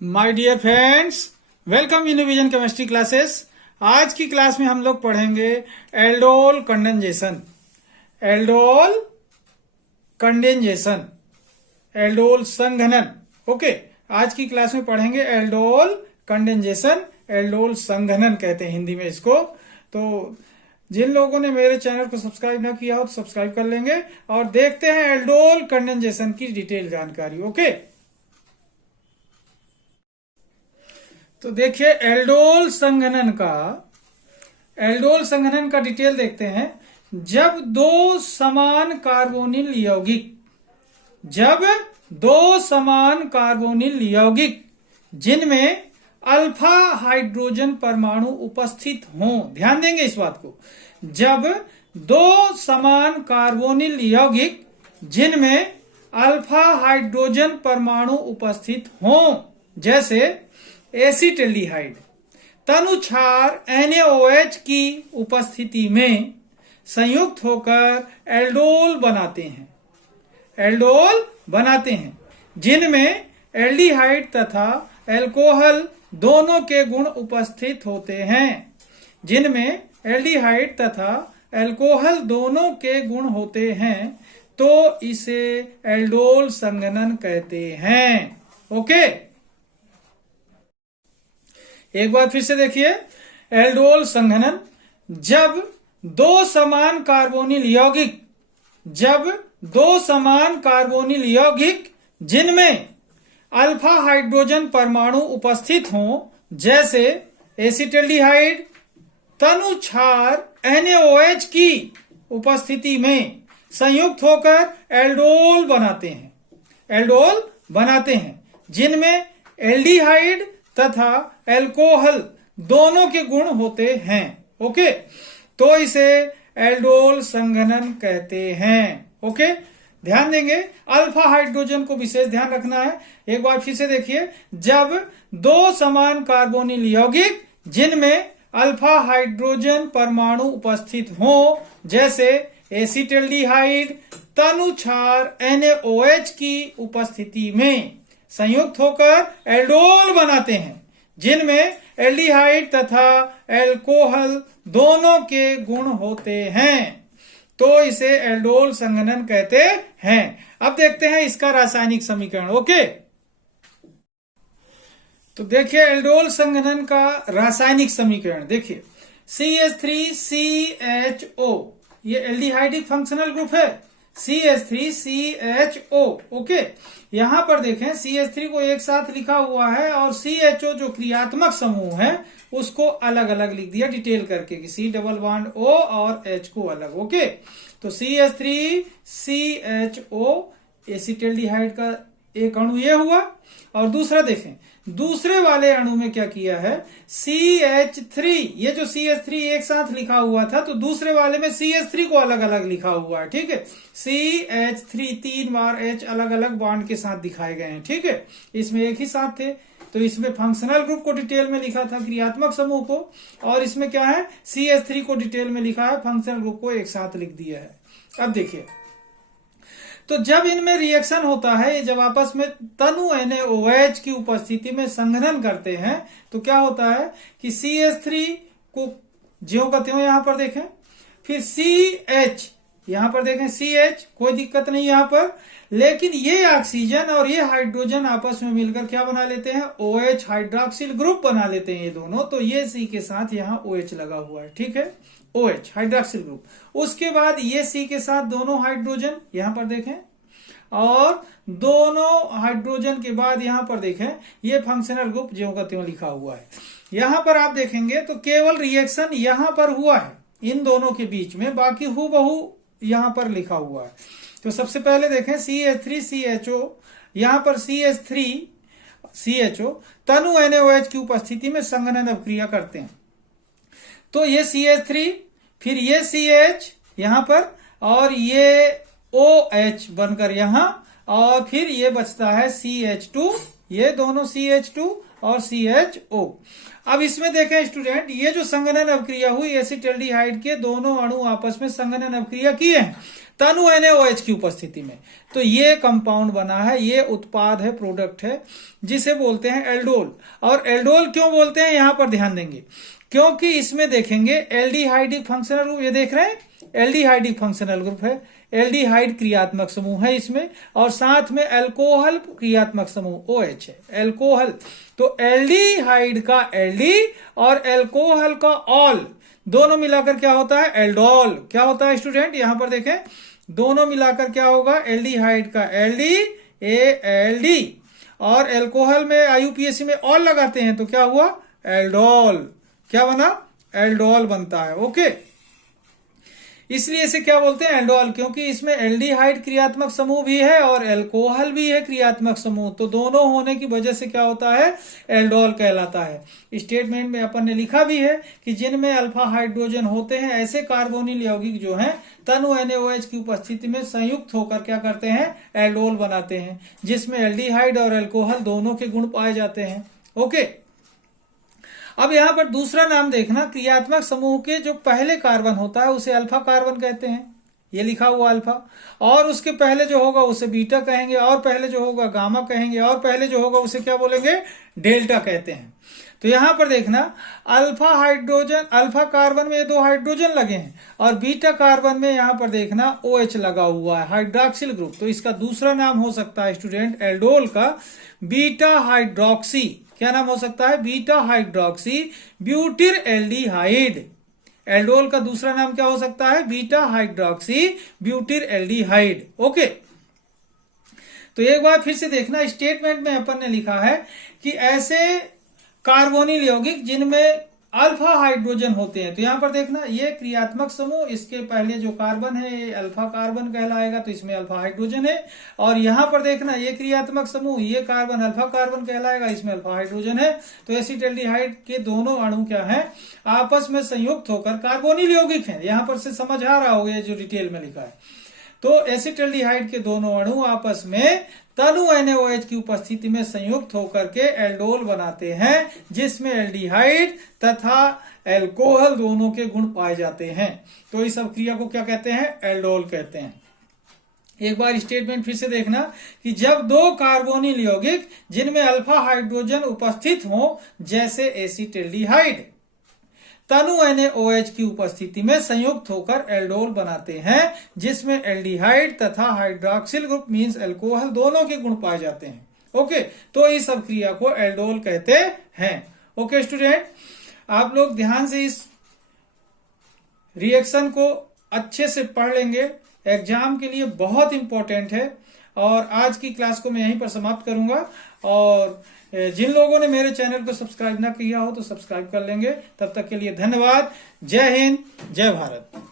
My dear friends, welcome in vision chemistry classes. आज की class में हम लोग पढ़ेंगे aldol condensation. Aldol condensation, aldol संघनन। ओके, आज की क्लास में पढ़ेंगे एल्डोल कंडेंसेशन, एल्डोल संघनन कहते हैं हिंदी में इसको। तो जिन लोगों ने मेरे चैनल को सब्सक्राइब ना किया हो तो सब्सक्राइब कर लेंगे और देखते हैं एल्डोल कंडेंसेशन की डिटेल जानकारी। ओके, तो देखिए एल्डोल संघनन का डिटेल देखते हैं। जब दो समान कार्बोनिल यौगिक जिनमें अल्फा हाइड्रोजन परमाणु उपस्थित हों, ध्यान देंगे इस बात को। जब दो समान कार्बोनिल यौगिक जिनमें अल्फा हाइड्रोजन परमाणु उपस्थित हों, जैसे एसिटल्डिहाइड तनुछार NaOH की उपस्थिति में संयुक्त होकर एल्डोल बनाते हैं, जिनमें एल्डिहाइड तथा एल्कोहल दोनों के गुण उपस्थित होते हैं, तो इसे एल्डोल संघनन कहते हैं। ओके, एक बार फिर से देखिए एल्डोल संघनन। जब दो समान कार्बोनिल यौगिक जिनमें अल्फा हाइड्रोजन परमाणु उपस्थित हों, जैसे एसिटल्डिहाइड तनुछार NaOH की उपस्थिति में संयुक्त होकर एल्डोल बनाते हैं, जिनमें एल्डिहाइड तथा एल्कोहल दोनों के गुण होते हैं। ओके, तो इसे एल्डोल संघनन कहते हैं। ओके, ध्यान देंगे, अल्फा हाइड्रोजन को विशेष ध्यान रखना है। एक बार फिर से देखिए, जब दो समान कार्बोनिल यौगिक जिनमें अल्फा हाइड्रोजन परमाणु उपस्थित हो, जैसे एसिटल्डिहाइड तनुछार NaOH की उपस्थिति में संयुक्त होकर एल्डोल बनाते हैं, जिनमें एल्डिहाइड तथा एल्कोहल दोनों के गुण होते हैं, तो इसे एल्डोल संघनन कहते हैं। अब देखते हैं इसका रासायनिक समीकरण। ओके, तो देखिए एल्डोल संघनन का रासायनिक समीकरण देखिए, CH3CHO, ये एल्डिहाइडिक फंक्शनल ग्रुप है, CH3CHO। ओके, यहां पर देखें CH3 को एक साथ लिखा हुआ है और CHO जो क्रियात्मक समूह है उसको अलग अलग लिख दिया डिटेल करके कि C डबल बॉन्ड O और H को अलग। ओके, तो CH3CHO एसिटल्डिहाइड का एक अणु ये हुआ, और दूसरा देखें दूसरे वाले अणु में क्या किया है, CH3, ये जो CH3 एक साथ लिखा हुआ था तो दूसरे वाले में CH3 को अलग अलग लिखा हुआ है। ठीक है, CH3 3 बार H अलग अलग बॉन्ड के साथ दिखाए गए हैं। ठीक है, इसमें एक ही साथ थे, तो इसमें फंक्शनल ग्रुप को डिटेल में लिखा था क्रियात्मक समूह को, और इसमें क्या है CH3 को डिटेल में लिखा है, फंक्शनल ग्रुप को एक साथ लिख दिया है। अब देखिए, तो जब इनमें रिएक्शन होता है, जब आपस में तनु NaOH की उपस्थिति में संघनन करते हैं, तो क्या होता है कि CH3 को ज्यों का त्यों यहां पर देखें, फिर CH यहां पर देखें, CH कोई दिक्कत नहीं यहां पर, लेकिन ये ऑक्सीजन और ये हाइड्रोजन आपस में मिलकर क्या बना लेते हैं, OH हाइड्रोक्सिल ग्रुप बना लेते हैं ये दोनों। तो ये C के साथ यहाँ OH लगा हुआ है। ठीक है, OH हाइड्रोक्सिल ग्रुप। उसके बाद ये C के साथ दोनों हाइड्रोजन यहां पर देखें, और दोनों हाइड्रोजन के बाद यहां पर देखें ये फंक्शनल ग्रुप ज्यों का त्यों लिखा हुआ है। यहां पर आप देखेंगे तो केवल रिएक्शन यहां पर हुआ है इन दोनों के बीच में, बाकी हूबहू यहां पर लिखा हुआ है। तो सबसे पहले देखें CH3CHO, यहां पर CH3CHO तनु NaOH की उपस्थिति में संघनन अभिक्रिया करते हैं। तो ये CH3, फिर ये CH यहां पर, और ये OH बनकर यहां, और फिर ये बचता है CH2, ये दोनों CH2 और CHO। अब इसमें देखें स्टूडेंट, ये जो संघनन अभिक्रिया हुई एसिटल्डिहाइड के दोनों अणु आपस में संघनन अभिक्रिया किए हैं, तनु NaOH की उपस्थिति में। तो ये कंपाउंड बना है, ये उत्पाद है, प्रोडक्ट है, जिसे बोलते हैं एल्डोल। और एल्डोल क्यों बोलते हैं यहां पर ध्यान देंगे, क्योंकि इसमें देखेंगे एल्डिहाइडिक फंक्शनल ग्रुप, ये देख रहे हैं एल्डिहाइडिक फंक्शनल ग्रुप है, एल्डिहाइड क्रियात्मक समूह है इसमें, और साथ में अल्कोहल क्रियात्मक समूह OH है, अल्कोहल। तो एल्डिहाइड का एल्डी और अल्कोहल का ऑल दोनों मिलाकर क्या होता है, एल्डोल। क्या होता है स्टूडेंट, यहां पर देखें, दोनों मिलाकर क्या होगा, एल्डिहाइड का एल्डी ALD, और अल्कोहल में IUPAC में ऑल लगाते हैं तो क्या हुआ, एल्डोल। क्या बना, एल्डोल बनता है। ओके, इसलिए इसे क्या बोलते हैं, एल्डोल, क्योंकि इसमें एल्डिहाइड क्रियात्मक समूह भी है और अल्कोहल भी है क्रियात्मक समूह, तो दोनों होने की वजह से क्या होता है, एल्डोल कहलाता है। स्टेटमेंट में अपन ने लिखा भी है कि जिनमें अल्फा हाइड्रोजन होते हैं ऐसे कार्बोनिल यौगिक जो हैं तनु NaOH की उपस्थिति में संयुक्त होकर क्या करते हैं, एल्डोल बनाते हैं, जिसमें एल्डिहाइड और अल्कोहल दोनों के गुण पाए जाते हैं। ओके, अब यहां पर दूसरा नाम देखना, क्रियात्मक समूह के जो पहले कार्बन होता है उसे अल्फा कार्बन कहते हैं, ये लिखा हुआ अल्फा, और उसके पहले जो होगा उसे बीटा कहेंगे, और पहले जो होगा गामा कहेंगे, और पहले जो होगा उसे क्या बोलेंगे, डेल्टा कहते हैं। तो यहां पर देखना, अल्फा हाइड्रोजन, अल्फा कार्बन में 2 हाइड्रोजन लगे हैं, और बीटा कार्बन में यहां पर देखना OH लगा हुआ है, हाइड्रॉक्सिल ग्रुप। तो इसका दूसरा नाम हो सकता है स्टूडेंट एल्डोल का बीटा हाइड्रोक्सी। क्या नाम हो सकता है, बीटा हाइड्रोक्सी ब्यूटिर एल्डिहाइड। एल्डोल का दूसरा नाम क्या हो सकता है, बीटा हाइड्रोक्सी ब्यूटिर एल्डिहाइड। ओके, तो एक बार फिर से देखना, स्टेटमेंट में अपन ने लिखा है कि ऐसे कार्बोनिल यौगिक जिनमें अल्फा हाइड्रोजन होते हैं, तो यहां पर देखना ये क्रियात्मक समूह, इसके पहले जो कार्बन है ये अल्फा कार्बन कहलाएगा, तो इसमें अल्फा हाइड्रोजन है, और यहां पर देखना ये क्रियात्मक समूह, ये कार्बन अल्फा कार्बन कहलाएगा, इसमें अल्फा हाइड्रोजन है। तो एसिटाल्डिहाइड के दोनों अणु क्या है, आपस में संयुक्त होकर कार्बोनिल यौगिक है। यहां पर से समझ आ रहा होगा जो डिटेल में लिखा है। तो एसिटाल्डिहाइड के दोनों अणु आपस में तनु NaOH की उपस्थिति में संयुक्त होकर के एल्डोल बनाते हैं, जिसमें एल्डिहाइड तथा अल्कोहल दोनों के गुण पाए जाते हैं। तो इस अभिक्रिया को क्या कहते हैं, एल्डोल कहते हैं। एक बार स्टेटमेंट फिर से देखना कि जब 2 कार्बोनिल यौगिक जिनमें अल्फा हाइड्रोजन उपस्थित हो, जैसे एसिटाल्डिहाइड, तनु NaOH की उपस्थिति में संयुक्त होकर एल्डोल बनाते हैं, जिसमें एल्डिहाइड तथा हाइड्रॉक्सिल ग्रुप मींस अल्कोहल दोनों के गुण पाए जाते हैं। ओके, तो इस अभिक्रिया को एल्डोल कहते हैं। ओके स्टूडेंट, आप लोग ध्यान से इस रिएक्शन को अच्छे से पढ़ लेंगे, एग्जाम के लिए बहुत इंपॉर्टेंट है। और आज की क्लास को मैं यहीं पर समाप्त करूंगा, और जिन लोगों ने मेरे चैनल को सब्सक्राइब ना किया हो तो सब्सक्राइब कर लेंगे। तब तक के लिए धन्यवाद। जय हिंद, जय भारत।